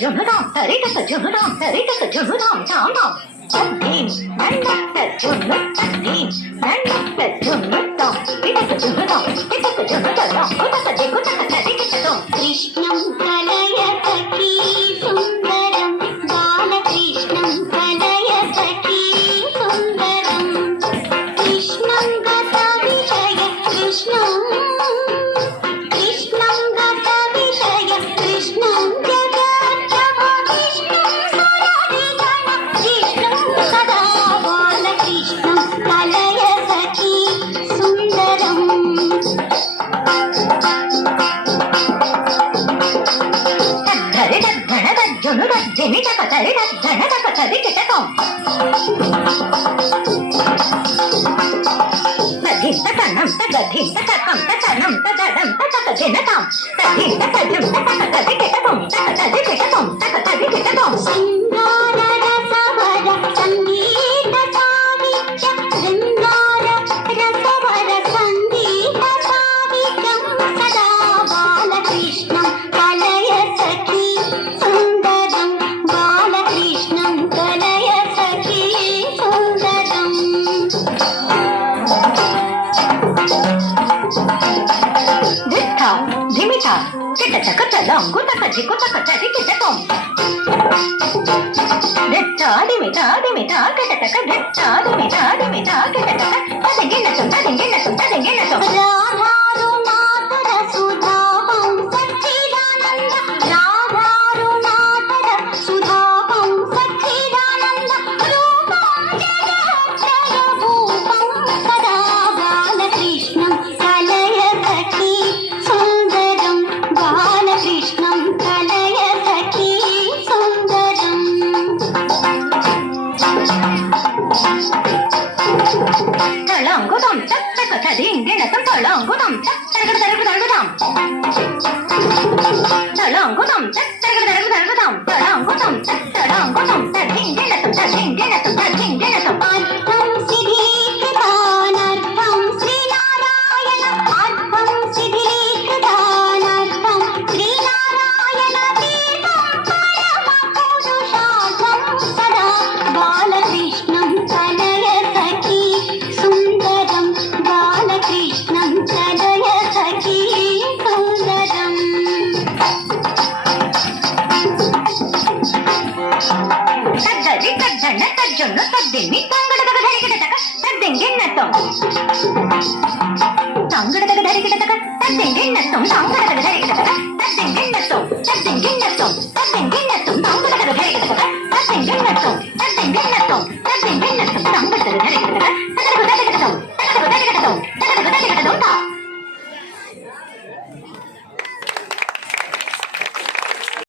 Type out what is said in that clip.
జున్నుదాం తరిక జున్నుదాం తరిక జున్నుదాం చాందాం తద్దీం నందక జున్ను తద్దీం నందక జున్నుదాం పిటక జున్నుదాం పిటక జున్నుదాం కుతక దిగుతక తరికిటం కృష్ణం కలయ సఖీ సుందరం బాలకృష్ణం కలయ సఖీ సుందరం కృష్ణం గత విషయ కృష్ణం తంగడగ ధరికిటక తద్దెంగెన్నతం తంగడగ ధరికిటక తద్దెంగెన్నతం